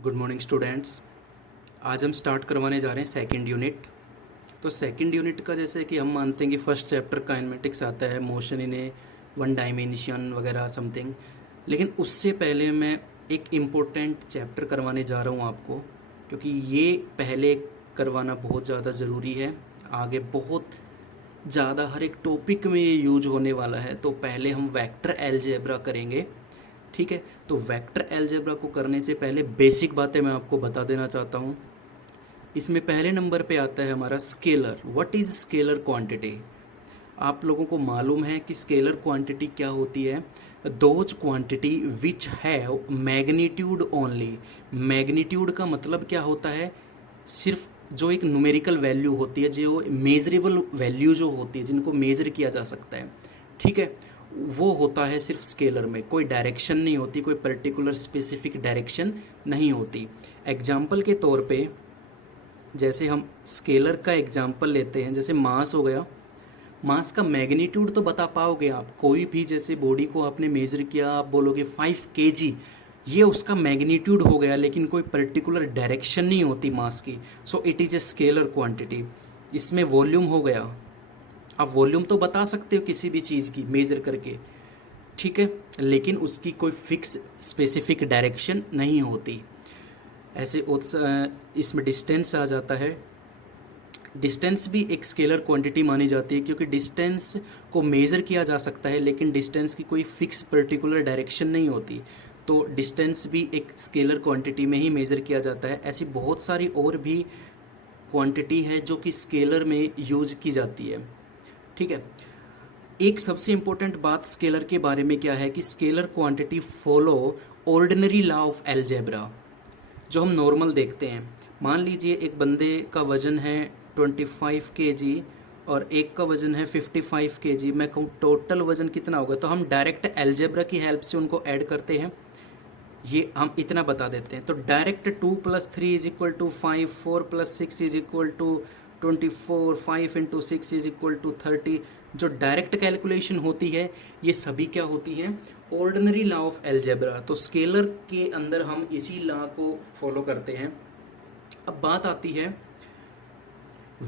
Good morning students. आज हम start करवाने जा रहे हैं सेकंड यूनिट। तो सेकंड यूनिट का जैसे कि हम मानते हैं कि फर्स्ट चैप्टर काइनेमेटिक्स आता है, motion in A one dimension वगैरह समथिंग, लेकिन उससे पहले मैं एक इम्पोर्टेंट चैप्टर करवाने जा रहा हूँ आपको, क्योंकि ये पहले करवाना बहुत ज़्यादा ज़रूरी है। आगे बहुत ज़्यादा हर एक टॉपिक में ये यूज होने वाला है। तो पहले हम वेक्टर अलजेब्रा करेंगे, ठीक है। तो वेक्टर अलजेब्रा को करने से पहले बेसिक बातें मैं आपको बता देना चाहता हूँ। इसमें पहले नंबर पे आता है हमारा scalar. What is scalar quantity? आप लोगों को मालूम है कि स्केलर क्वांटिटी क्या होती है? Those quantity which have magnitude only. Magnitude का मतलब क्या होता है? सिर्फ जो एक न्यूमेरिकल वैल्यू होती है, जो मेजरेबल वैल्यू जो होती है, जिनको मेजर किया जा सकता है, ठीक है, वो होता है सिर्फ स्केलर में। कोई डायरेक्शन नहीं होती, कोई पर्टिकुलर स्पेसिफिक डायरेक्शन नहीं होती। एग्जाम्पल के तौर पे जैसे हम स्केलर का एग्जाम्पल लेते हैं, जैसे मास हो गया। मास का मैग्नीट्यूड तो बता पाओगे आप, कोई भी जैसे बॉडी को आपने मेजर किया, आप बोलोगे 5 kg, ये उसका मैग्नीट्यूड हो गया, लेकिन कोई पर्टिकुलर डायरेक्शन नहीं होती मास की। So it is a scalar quantity. इसमें वॉल्यूम हो गया, आप वॉल्यूम तो बता सकते हो किसी भी चीज़ की मेजर करके, ठीक है, लेकिन उसकी कोई फिक्स स्पेसिफिक डायरेक्शन नहीं होती। ऐसे इसमें डिस्टेंस आ जाता है। डिस्टेंस भी एक स्केलर क्वांटिटी मानी जाती है, क्योंकि डिस्टेंस को मेज़र किया जा सकता है, लेकिन डिस्टेंस की कोई फिक्स पर्टिकुलर डायरेक्शन नहीं होती। तो डिस्टेंस भी एक स्केलर क्वांटिटी में ही मेज़र किया जाता है। ऐसी बहुत सारी और भी क्वांटिटी है जो कि स्केलर में यूज की जाती है, ठीक है। एक सबसे इम्पोर्टेंट बात स्केलर के बारे में क्या है कि scalar quantity follow ordinary law of algebra, जो हम नॉर्मल देखते हैं। मान लीजिए एक बंदे का वज़न है 25 kg और एक का वज़न है 55 kg। मैं कहूँ टोटल वज़न कितना होगा, तो हम डायरेक्ट अलजेब्रा की हेल्प से उनको ऐड करते हैं। ये हम इतना बता देते हैं। तो डायरेक्ट 2+3 = 5, 4+6 = 24, 5 × 6 = 30। जो डायरेक्ट कैलकुलेशन होती है, ये सभी क्या होती हैं? Ordinary law of algebra. तो स्केलर के अंदर हम इसी लॉ को फॉलो करते हैं। अब बात आती है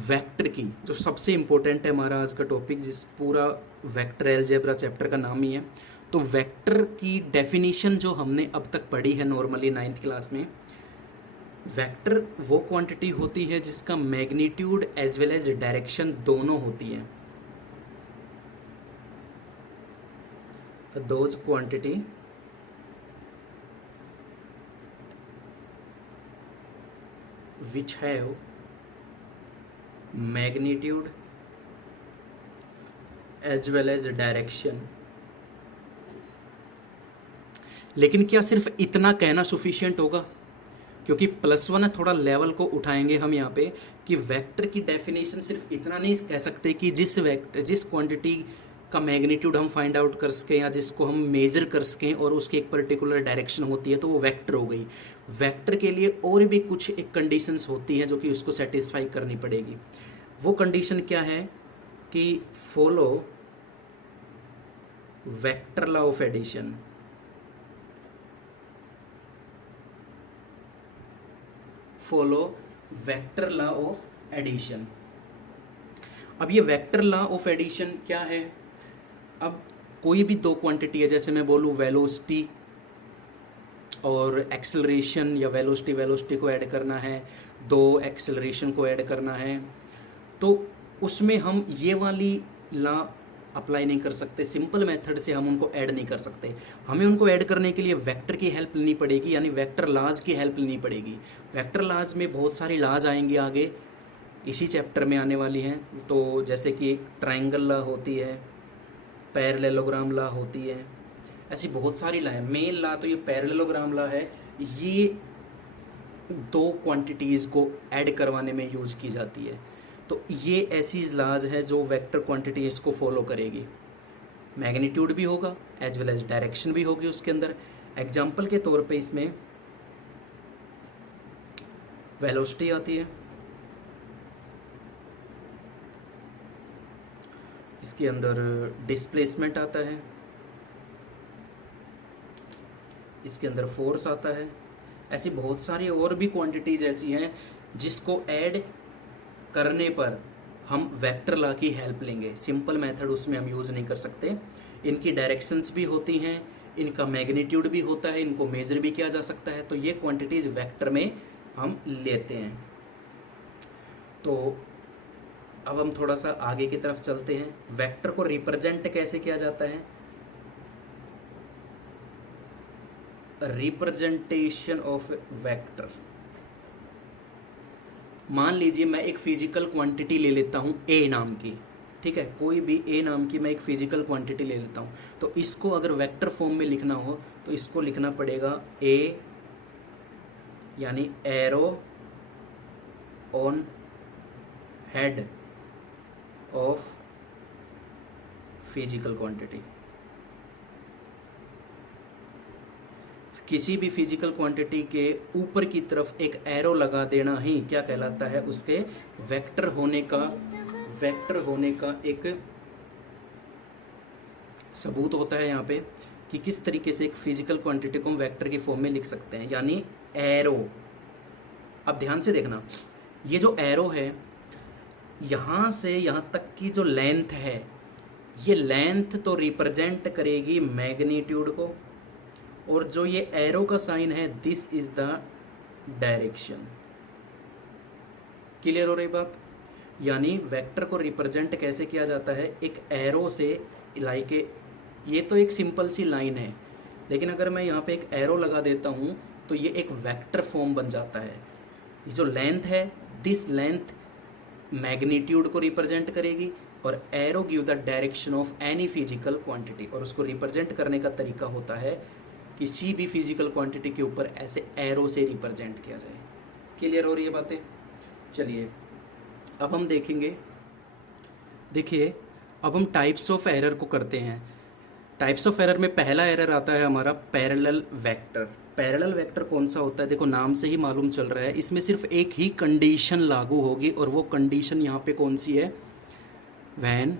वेक्टर की, जो सबसे इम्पोर्टेंट है हमारा आज का टॉपिक, जिस पूरा वेक्टर अलजेब्रा चैप्टर का नाम ही है। तो वेक्टर की डेफिनेशन जो हमने अब तक पढ़ी है नॉर्मली 9th क्लास में, वेक्टर वो क्वांटिटी होती है जिसका magnitude as well as direction दोनों होती है। Those quantity which have magnitude as well as direction। लेकिन क्या सिर्फ इतना कहना सफिशिएंट होगा? क्योंकि +1 थोड़ा लेवल को उठाएंगे हम यहाँ पे कि वेक्टर की डेफिनेशन सिर्फ इतना नहीं कह सकते कि जिस क्वांटिटी का मैग्नीट्यूड हम फाइंड आउट कर सकें या जिसको हम मेजर कर सकें और उसकी एक पर्टिकुलर डायरेक्शन होती है, तो वो वेक्टर हो गई। वेक्टर के लिए और भी कुछ एक कंडीशंस होती हैं जो कि उसको सेटिस्फाई करनी पड़ेगी। वो कंडीशन क्या है कि follow vector law of addition. Follow vector law of addition. अब ये वेक्टर लॉ ऑफ एडिशन क्या है? अब कोई भी दो क्वांटिटी है, जैसे मैं बोलूँ वेलोसिटी और एक्सेलरेशन, या वेलोसिटी को ऐड करना है, दो एक्सेलरेशन को ऐड करना है, तो उसमें हम ये वाली लॉ अप्लाई नहीं कर सकते। सिंपल मेथड से हम उनको ऐड नहीं कर सकते। हमें उनको ऐड करने के लिए वेक्टर की हेल्प लेनी पड़ेगी, यानी वेक्टर लॉज की हेल्प लेनी पड़ेगी। वेक्टर लॉज में बहुत सारी लॉज आएंगी आगे, इसी चैप्टर में आने वाली हैं। तो जैसे कि एक ट्रायंगल लॉ होती है, पैरेललोग्राम लॉ होती है, ऐसी बहुत सारी लॉ है। मेन लॉ तो ये पैरेललोग्राम लॉ है। ये दो क्वांटिटीज़ को ऐड करवाने में यूज की जाती है। तो ये ऐसी लॉज है जो वेक्टर क्वांटिटी इसको फॉलो करेगी। मैग्नीट्यूड भी होगा एज वेल एज डायरेक्शन भी होगी उसके अंदर। एग्जाम्पल के तौर पे इसमें वेलोसिटी आती है, इसके अंदर डिस्प्लेसमेंट आता है, इसके अंदर फोर्स आता है, ऐसी बहुत सारी और भी क्वांटिटीज ऐसी हैं जिसको ऐड करने पर हम वेक्टर लॉ की हेल्प लेंगे। सिंपल मेथड उसमें हम यूज़ नहीं कर सकते। इनकी डायरेक्शंस भी होती हैं, इनका मैग्नीट्यूड भी होता है, इनको मेजर भी किया जा सकता है। तो ये क्वांटिटीज़ वेक्टर में हम लेते हैं। तो अब हम थोड़ा सा आगे की तरफ चलते हैं। वेक्टर को रिप्रेजेंट कैसे किया जाता है? रिप्रेजेंटेशन ऑफ वेक्टर, मान लीजिए मैं एक फिजिकल क्वांटिटी ले लेता हूँ ए नाम की, ठीक है, कोई भी ए नाम की मैं एक फिजिकल क्वांटिटी ले लेता हूँ। तो इसको अगर वेक्टर फॉर्म में लिखना हो तो इसको लिखना पड़ेगा ए यानी arrow on head of physical quantity. किसी भी फिजिकल क्वांटिटी के ऊपर की तरफ एक एरो लगा देना ही क्या कहलाता है? उसके वेक्टर होने का एक सबूत होता है यहाँ पे कि किस तरीके से एक फिजिकल क्वांटिटी को हम वेक्टर की फॉर्म में लिख सकते हैं, यानी एरो। अब ध्यान से देखना, ये जो एरो है यहाँ से यहाँ तक की जो लेंथ है, ये लेंथ तो रिप्रेजेंट करेगी मैग्नीट्यूड को, और जो ये एरो का साइन है this is the direction. Clear हो रही बात? यानी वेक्टर को रिप्रेजेंट कैसे किया जाता है? एक एरो से, लाइक ये तो एक सिंपल सी लाइन है, लेकिन अगर मैं यहाँ पे एक एरो लगा देता हूँ तो ये एक वेक्टर फॉर्म बन जाता है। ये जो लेंथ है, दिस लेंथ मैग्नीट्यूड को रिप्रेजेंट करेगी, और arrow give the direction of any physical quantity. और उसको रिप्रेजेंट करने का तरीका होता है किसी भी फिजिकल क्वांटिटी के ऊपर ऐसे एरो से रिप्रेजेंट किया जाए। क्लियर हो रही है बातें? चलिए अब हम देखेंगे, देखिए अब हम टाइप्स ऑफ एरर को करते हैं। टाइप्स ऑफ एरर में पहला एरर आता है हमारा पैरेलल वेक्टर। पैरेलल वेक्टर कौन सा होता है? देखो नाम से ही मालूम चल रहा है, इसमें सिर्फ एक ही कंडीशन लागू होगी, और वो कंडीशन यहाँ पे कौन सी है? When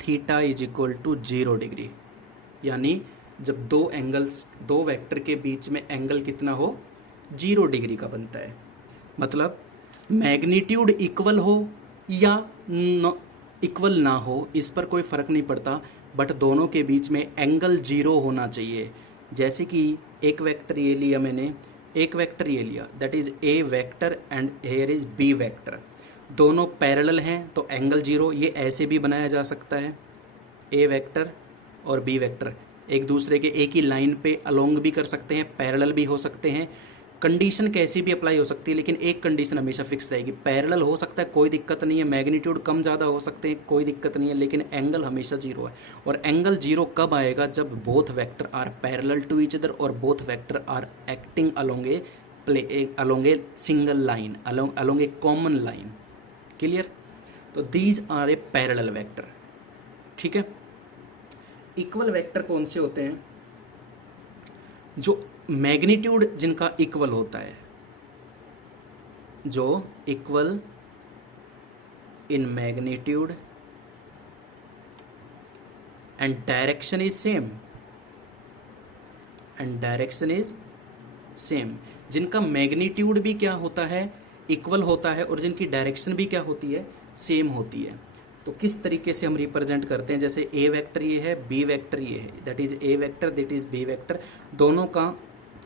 theta is equal to 0 degree, यानी जब दो वेक्टर के बीच में एंगल कितना हो? 0 डिग्री का बनता है। मतलब मैग्नीट्यूड इक्वल हो या इक्वल ना हो, इस पर कोई फ़र्क नहीं पड़ता, बट दोनों के बीच में एंगल 0 होना चाहिए। जैसे कि एक वेक्टर ये लिया मैंने, एक वेक्टर ये लिया, that is A vector and here is B vector. दोनों पैरेलल हैं तो एंगल 0। ये ऐसे भी बनाया जा सकता है, ए वेक्टर और बी वेक्टर एक दूसरे के एक ही लाइन पे अलोंग भी कर सकते हैं, पैरेलल भी हो सकते हैं। कंडीशन कैसी भी अप्लाई हो सकती है, लेकिन एक कंडीशन हमेशा फिक्स रहेगी, पैरेलल हो सकता है कोई दिक्कत नहीं है, मैग्नीट्यूड कम ज़्यादा हो सकते हैं कोई दिक्कत नहीं है, लेकिन एंगल हमेशा 0 है। और एंगल 0 कब आएगा? जब both vector are parallel to each other और both vector are acting along a single line, along a common line. Clear? तो these are a parallel vector. ठीक है। इक्वल वेक्टर कौन से होते हैं? जो मैग्नीट्यूड जिनका इक्वल होता है, जो equal in magnitude and direction is same, जिनका मैग्नीट्यूड भी क्या होता है? इक्वल होता है, और जिनकी डायरेक्शन भी क्या होती है? सेम होती है। तो किस तरीके से हम रिप्रेजेंट करते हैं? जैसे ए वेक्टर ये है, बी वेक्टर ये है, that is A vector, that is B vector. दोनों का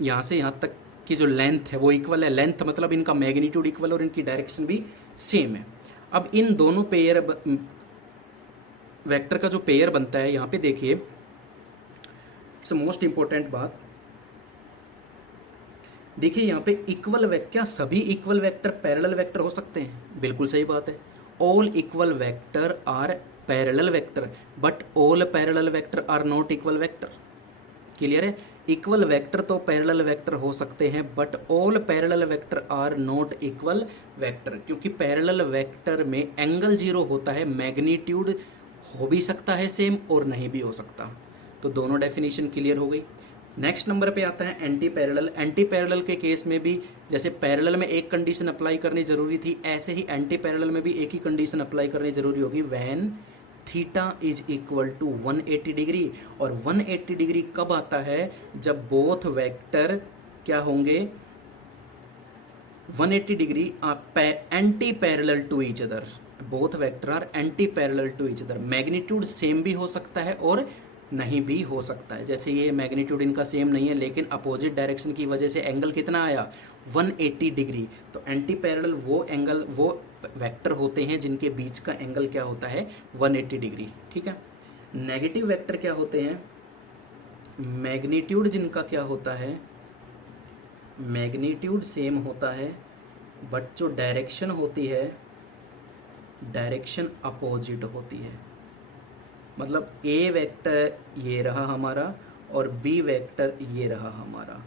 यहाँ से यहाँ तक की जो लेंथ है वो इक्वल है। लेंथ मतलब इनका मैग्नीट्यूड इक्वल और इनकी डायरेक्शन भी सेम है। अब इन दोनों पेयर वेक्टर का जो पेयर बनता है, यहाँ पे देखिए इट्स मोस्ट इंपॉर्टेंट बात, देखिए यहाँ पे इक्वल वेक्टर, क्या सभी इक्वल वेक्टर पैरेलल वेक्टर हो सकते हैं? बिल्कुल सही बात है। All equal vector are parallel vector, but all parallel vector are not equal vector. Clear है? इक्वल वेक्टर तो पैरेलल वेक्टर हो सकते हैं, but all parallel vector are not equal vector, क्योंकि पैरेलल वेक्टर में एंगल 0 होता है, मैग्नीट्यूड हो भी सकता है सेम और नहीं भी हो सकता। तो दोनों डेफिनेशन क्लियर हो गई। नेक्स्ट नंबर पे आता है एंटी पैरेलल। एंटी पैरेलल के केस में भी जैसे पैरेलल में एक कंडीशन अप्लाई करनी जरूरी थी, ऐसे ही एंटी पैरेलल में भी एक ही कंडीशन अप्लाई करनी जरूरी होगी, when theta is equal to 180 degree. और 180 डिग्री कब आता है? जब बोथ वेक्टर क्या होंगे? 180 degree anti parallel to each other. Both vector are anti parallel to each other. Magnitude same भी हो सकता है और नहीं भी हो सकता है। जैसे ये मैग्नीट्यूड इनका सेम नहीं है, लेकिन अपोजिट डायरेक्शन की वजह से एंगल कितना आया? 180 डिग्री। तो एंटी पैरेलल वो एंगल, वो वेक्टर होते हैं जिनके बीच का एंगल क्या होता है? 180 डिग्री। ठीक है। नेगेटिव वेक्टर क्या होते हैं? मैग्नीट्यूड जिनका क्या होता है? मैग्नीट्यूड सेम होता है, बट जो डायरेक्शन होती है, डायरेक्शन अपोजिट होती है। मतलब ए वेक्टर ये रहा हमारा और बी वेक्टर ये रहा हमारा।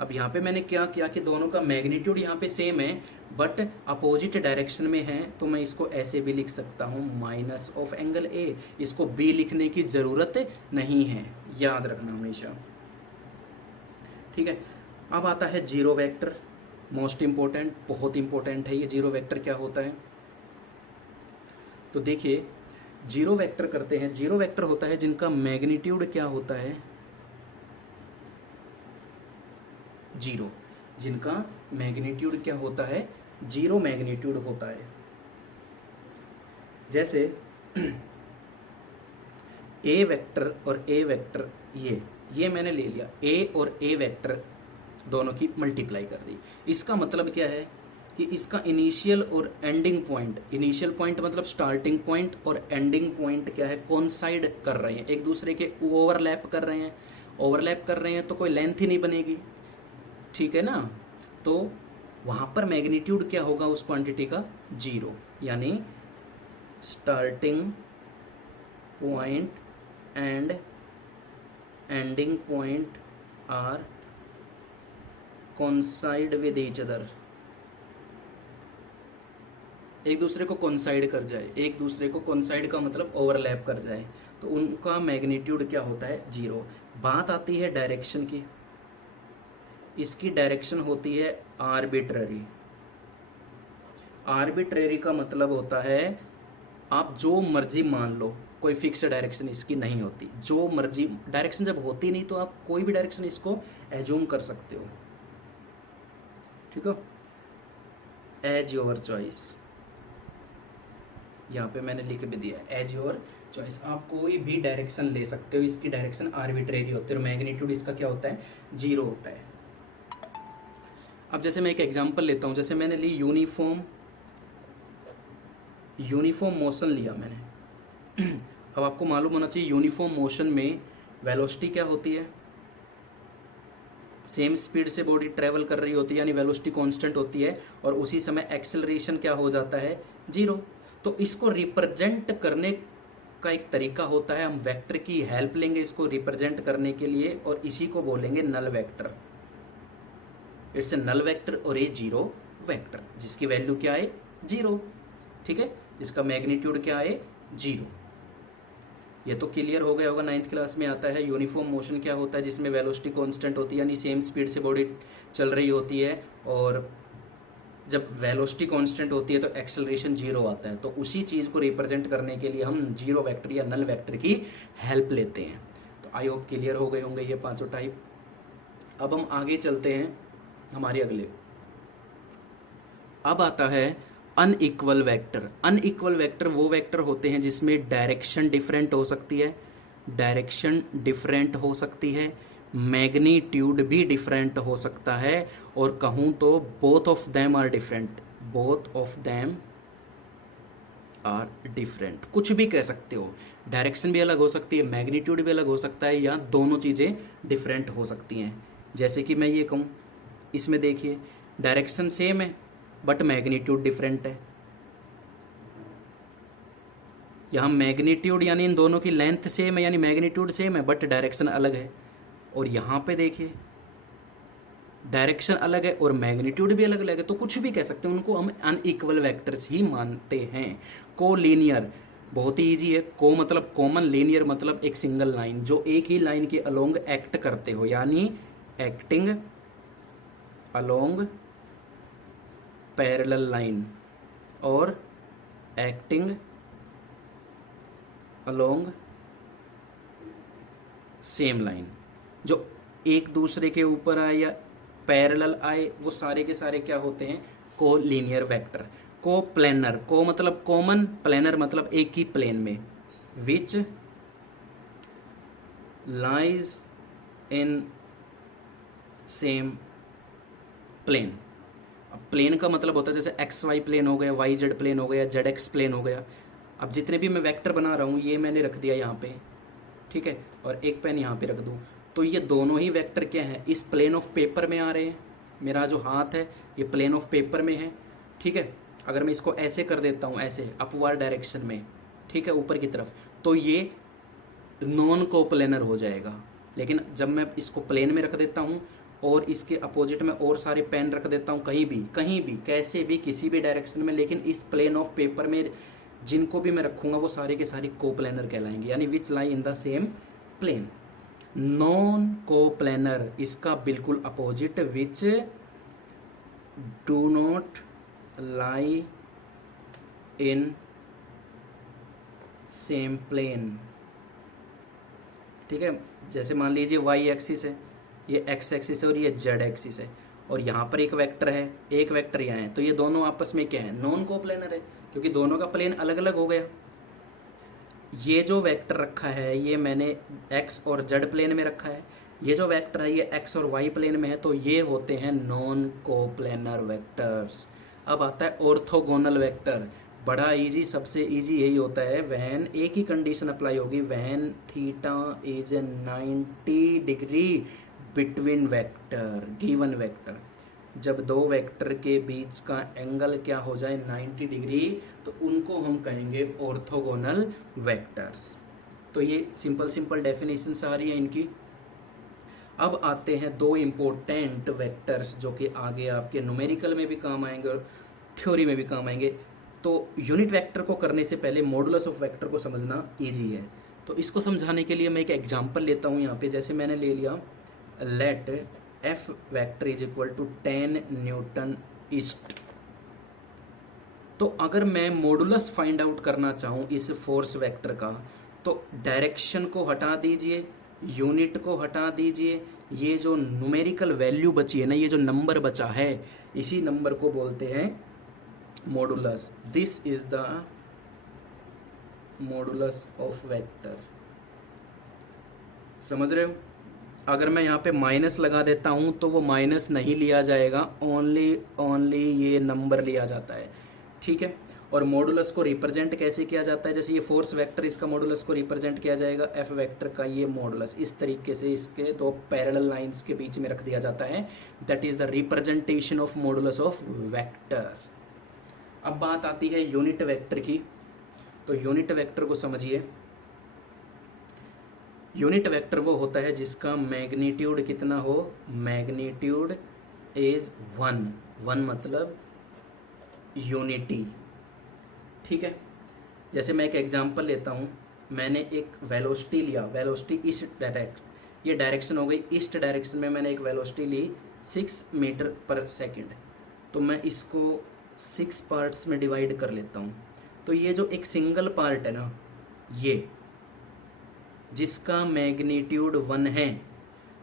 अब यहाँ पे मैंने क्या किया कि दोनों का मैग्नीट्यूड यहाँ पे सेम है बट अपोजिट डायरेक्शन में है, तो मैं इसको ऐसे भी लिख सकता हूँ माइनस ऑफ एंगल ए। इसको बी लिखने की ज़रूरत नहीं है, याद रखना हमेशा। ठीक है। अब आता है जीरो वेक्टर, मोस्ट इम्पोर्टेंट, बहुत इम्पोर्टेंट है ये जीरो वेक्टर। क्या होता है? तो देखिए, जीरो वेक्टर करते हैं। जीरो वेक्टर होता है जिनका मैग्नीट्यूड क्या होता है? जीरो। जिनका मैग्नीट्यूड क्या होता है? जीरो मैग्नीट्यूड होता है। जैसे ए वेक्टर और ए वेक्टर, ये मैंने ले लिया, ए और ए वेक्टर दोनों की मल्टीप्लाई कर दी। इसका मतलब क्या है कि इसका इनिशियल और एंडिंग पॉइंट, इनिशियल पॉइंट मतलब स्टार्टिंग पॉइंट और एंडिंग पॉइंट क्या है? कोइंसाइड कर रहे हैं, एक दूसरे के ओवरलैप कर रहे हैं। ओवरलैप कर रहे हैं तो कोई लेंथ ही नहीं बनेगी, ठीक है ना? तो वहाँ पर मैग्नीट्यूड क्या होगा उस क्वांटिटी का? जीरो। यानी starting point and ending point are coincide with each other. एक दूसरे को कोइंसाइड कर जाए, एक दूसरे को कोइंसाइड का मतलब ओवरलैप कर जाए, तो उनका मैग्नीट्यूड क्या होता है? जीरो। बात आती है डायरेक्शन की। इसकी डायरेक्शन होती है आर्बिट्ररी। आर्बिट्ररी का मतलब होता है आप जो मर्जी मान लो, कोई फिक्स डायरेक्शन इसकी नहीं होती। जो मर्जी डायरेक्शन जब होती नहीं तो आप कोई भी डायरेक्शन इसको एज्यूम कर सकते हो। ठीक हो? एज योर चॉइस, यहाँ पे मैंने लिख भी दिया, एज योर चॉइस। आप कोई भी डायरेक्शन ले सकते हो, इसकी डायरेक्शन आर्बिट्रेरी होती है और मैग्नीट्यूड इसका क्या होता है? जीरो होता है। अब जैसे मैं एक एग्जांपल लेता हूँ, जैसे मैंने ली यूनिफॉर्म मोशन लिया मैंने। अब आपको मालूम होना चाहिए यूनिफॉर्म मोशन में वेलोसिटी क्या होती है? सेम स्पीड से बॉडी ट्रेवल कर रही होती है, यानी वेलोसिटी कांस्टेंट होती है, और उसी समय एक्सेलरेशन क्या हो जाता है? जीरो। तो इसको रिप्रेजेंट करने का एक तरीका होता है, हम वेक्टर की हेल्प लेंगे इसको रिप्रेजेंट करने के लिए, और इसी को बोलेंगे null vector. It's a null vector और ए जीरो वेक्टर, जिसकी वैल्यू क्या है? जीरो। ठीक है, जिसका मैग्नीट्यूड क्या है? जीरो। ये तो क्लियर हो गया होगा, 9th क्लास में आता है। यूनिफॉर्म मोशन क्या होता है? जिसमें वेलोसिटी कांस्टेंट होती है, यानी सेम स्पीड से बॉडी चल रही होती है, और जब वेलोसिटी कांस्टेंट होती है तो एक्सेलरेशन जीरो आता है। तो उसी चीज़ को रिप्रेजेंट करने के लिए हम जीरो वेक्टर या नल वेक्टर की हेल्प लेते हैं। तो आई होप क्लियर हो गए होंगे ये पांचों टाइप। अब हम आगे चलते हैं हमारे अगले। अब आता है अनइक्वल वेक्टर। अनइक्वल वेक्टर वो वेक्टर होते हैं जिसमें डायरेक्शन डिफरेंट हो सकती है, डायरेक्शन डिफरेंट हो सकती है, मैग्नीट्यूड भी डिफरेंट हो सकता है, और कहूँ तो both of them are different. Both of them are different, कुछ भी कह सकते हो। डायरेक्शन भी अलग हो सकती है, मैग्नीट्यूड भी अलग हो सकता है, या दोनों चीज़ें डिफरेंट हो सकती हैं। जैसे कि मैं ये कहूँ, इसमें देखिए डायरेक्शन सेम है बट मैग्नीट्यूड डिफरेंट है। यहाँ मैग्नीट्यूड यानी इन दोनों की लेंथ सेम है, यानी मैग्नीट्यूड सेम है बट डायरेक्शन अलग है। और यहाँ पे देखिए डायरेक्शन अलग है और मैग्नीट्यूड भी अलग अलग है, तो कुछ भी कह सकते हैं, उनको हम अनइक्वल वेक्टर्स ही मानते हैं। को लीनियर बहुत ही ईजी है। को मतलब कॉमन, लीनियर मतलब एक सिंगल लाइन, जो एक ही लाइन के अलोंग एक्ट करते हो, यानी एक्टिंग अलोंग पैरेलल लाइन और एक्टिंग अलोंग सेम लाइन, जो एक दूसरे के ऊपर आए या पैरेलल आए वो सारे के सारे क्या होते हैं, को लीनियर वेक्टर। को प्लेनर, को मतलब कॉमन, प्लेनर मतलब एक ही प्लेन में, which lies in same plane. अब प्लेन का मतलब होता है जैसे एक्स वाई प्लेन हो गया, वाई जेड प्लेन हो गया, जेड एक्स प्लेन हो गया। अब जितने भी मैं वेक्टर बना रहा हूँ ये मैंने रख दिया यहाँ पे, ठीक है, और एक पेन यहाँ पे रख दूँ, तो ये दोनों ही वेक्टर क्या है, इस प्लेन ऑफ पेपर में आ रहे हैं। मेरा जो हाथ है ये प्लेन ऑफ पेपर में है, ठीक है। अगर मैं इसको ऐसे कर देता हूँ, ऐसे अपवर्ड डायरेक्शन में, ठीक है, ऊपर की तरफ, तो ये नॉन कोप्लेनर हो जाएगा। लेकिन जब मैं इसको प्लेन में रख देता हूँ और इसके अपोजिट में और सारे पेन रख देता हूँ, कहीं भी कैसे भी किसी भी डायरेक्शन में, लेकिन इस प्लेन ऑफ पेपर में जिनको भी मैं रखूँगा वो सारे के सारे कोप्लेनर कहलाएंगे, यानी which lie in the same plane. Non coplanar इसका बिल्कुल opposite, which do not lie in same plane, ठीक है। जैसे मान लीजिए वाई एक्सिस है, ये एक्स एक्सिस है और ये जेड एक्सिस है, और यहाँ पर एक वेक्टर है, एक वेक्टर यहाँ है, तो ये दोनों आपस में क्या है, नॉन कोप्लेनर है, क्योंकि दोनों का प्लेन अलग अलग हो गया। ये जो वेक्टर रखा है ये मैंने एक्स और जेड प्लेन में रखा है, ये जो वेक्टर है ये एक्स और वाई प्लेन में है, तो ये होते हैं नॉन कोप्लेनर वेक्टर्स। अब आता है ऑर्थोगोनल वेक्टर, बड़ा इजी, सबसे इजी यही होता है, वहन एक ही कंडीशन अप्लाई होगी, वहन theta is 90 degree between vector, given vector. जब दो वेक्टर के बीच का एंगल क्या हो जाए 90 डिग्री, तो उनको हम कहेंगे ऑर्थोगोनल वेक्टर्स। तो ये सिंपल डेफिनेशंस आ रही है इनकी। अब आते हैं दो इम्पोर्टेंट वेक्टर्स जो कि आगे आपके न्यूमेरिकल में भी काम आएंगे और थ्योरी में भी काम आएंगे। तो यूनिट वेक्टर को करने से पहले मॉडुलस ऑफ वेक्टर को समझना ईजी है, तो इसको समझाने के लिए मैं एक एग्जांपल लेता हूँ यहाँ पे। जैसे मैंने ले लिया, let F vector is equal to 10 newton east. तो अगर मैं मॉडुलस फाइंड आउट करना चाहूँ इस फोर्स वेक्टर का, तो डायरेक्शन को हटा दीजिए, यूनिट को हटा दीजिए, ये जो न्यूमेरिकल वैल्यू बची है ना, ये जो नंबर बचा है, इसी नंबर को बोलते हैं modulus. This is the modulus of vector. समझ रहे हो? अगर मैं यहाँ पे माइनस लगा देता हूँ तो वो माइनस नहीं लिया जाएगा, ओनली ये नंबर लिया जाता है, ठीक है। और मॉडुलस को रिप्रेजेंट कैसे किया जाता है, जैसे ये फोर्स वेक्टर, इसका मॉडुलस को रिप्रेजेंट किया जाएगा एफ वेक्टर का ये मॉडुलस इस तरीके से इसके दो पैरेलल लाइंस के बीच में रख दिया जाता है। That is the representation of modulus of vector. अब बात आती है यूनिट वेक्टर की, तो यूनिट वेक्टर को समझिए। यूनिट वेक्टर वो होता है जिसका मैग्नीट्यूड कितना हो, मैग्नीट्यूड इज 1 मतलब यूनिटी, ठीक है। जैसे मैं एक एग्जांपल लेता हूँ, मैंने एक वेलोसिटी लिया, वेलोसिटी इस ये डायरेक्शन हो गई, ईस्ट डायरेक्शन में मैंने एक वेलोसिटी ली 6 मीटर पर सेकेंड। तो मैं इसको 6 पार्ट्स में डिवाइड कर लेता हूँ। तो ये जो एक सिंगल पार्ट है ना, ये जिसका मैग्नीट्यूड 1 है,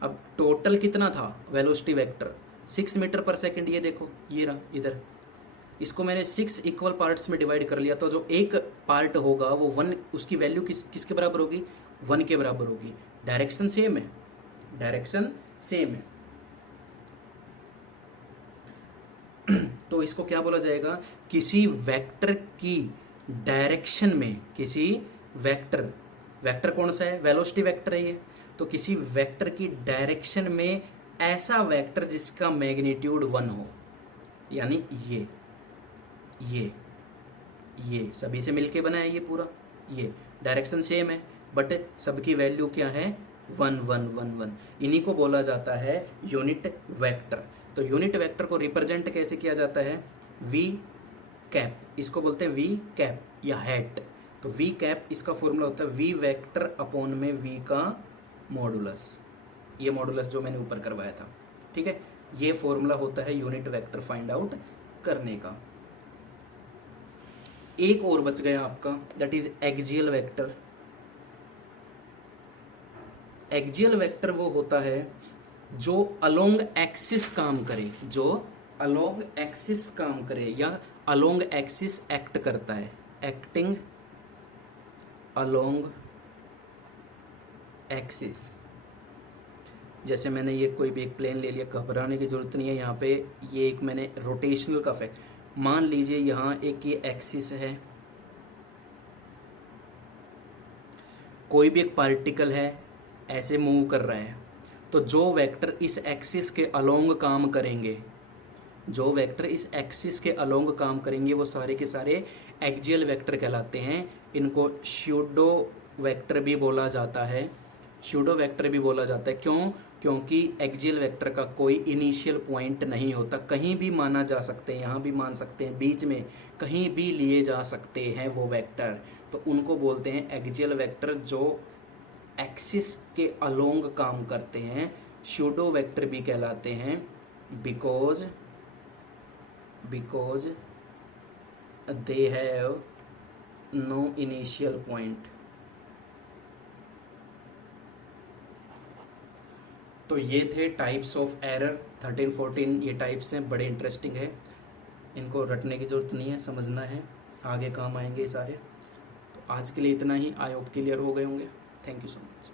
अब टोटल कितना था वेलोसिटी वेक्टर 6 मीटर पर सेकेंड, ये देखो ये रहा इधर, इसको मैंने 6 इक्वल पार्ट्स में डिवाइड कर लिया। तो जो एक पार्ट होगा वो 1, उसकी वैल्यू किसके बराबर होगी, 1 के बराबर होगी। डायरेक्शन सेम है, डायरेक्शन सेम है। तो इसको क्या बोला जाएगा, किसी वेक्टर की डायरेक्शन में, किसी वेक्टर, वेक्टर कौन सा है, वेलोसिटी वेक्टर है ये, तो किसी वेक्टर की डायरेक्शन में ऐसा वेक्टर जिसका मैग्नीट्यूड 1 हो, यानी ये सभी से मिलके बना है ये पूरा, ये डायरेक्शन सेम है बट सबकी वैल्यू क्या है, 1 1 1 1। इन्हीं को बोला जाता है यूनिट वेक्टर। तो यूनिट वेक्टर को रिप्रेजेंट कैसे किया जाता है, वी कैप, इसको बोलते हैं वी कैप या हैट। तो वी कैप इसका फॉर्मूला होता है वी वेक्टर अपॉन में वी का मॉडुलस, ये मॉडुलस जो मैंने ऊपर करवाया था, ठीक है। ये फॉर्मूला होता है यूनिट वेक्टर फाइंड आउट करने का। एक और बच गया आपका, that is axial vector. Axial vector वो होता है जो अलोंग एक्सिस काम करे, जो अलोंग एक्सिस काम करे या अलोंग एक्सिस एक्ट करता है, एक्टिंग अलोंग एक्सिस। जैसे मैंने ये कोई भी एक प्लेन ले लिया, घबराने की ज़रूरत नहीं है। यहाँ पे ये एक मैंने रोटेशनल का फैक्ट मान लीजिए, यहाँ एक ये एक्सिस है, कोई भी एक पार्टिकल है ऐसे मूव कर रहा है, तो जो वेक्टर इस एक्सिस के अलोंग काम करेंगे, जो वेक्टर इस एक्सिस के अलोंग काम करेंगे वो सारे के सारे एक्सियल वेक्टर कहलाते हैं। इनको स्यूडो वेक्टर भी बोला जाता है, स्यूडो वेक्टर भी बोला जाता है। क्यों? क्योंकि एक्सियल वेक्टर का कोई इनिशियल पॉइंट नहीं होता, कहीं भी माना जा सकते हैं, यहाँ भी मान सकते हैं, बीच में कहीं भी लिए जा सकते हैं वो वेक्टर, तो उनको बोलते हैं एक्सियल वेक्टर जो एक्सिस के अलोंग काम करते हैं। स्यूडो वेक्टर भी कहलाते हैं because they have no initial point. तो ये थे टाइप्स ऑफ एरर 13-14, ये टाइप्स हैं, बड़े इंटरेस्टिंग है, इनको रटने की ज़रूरत नहीं है, समझना है, आगे काम आएंगे ये सारे। तो आज के लिए इतना ही, आई होप क्लियर हो गए होंगे। Thank you so much.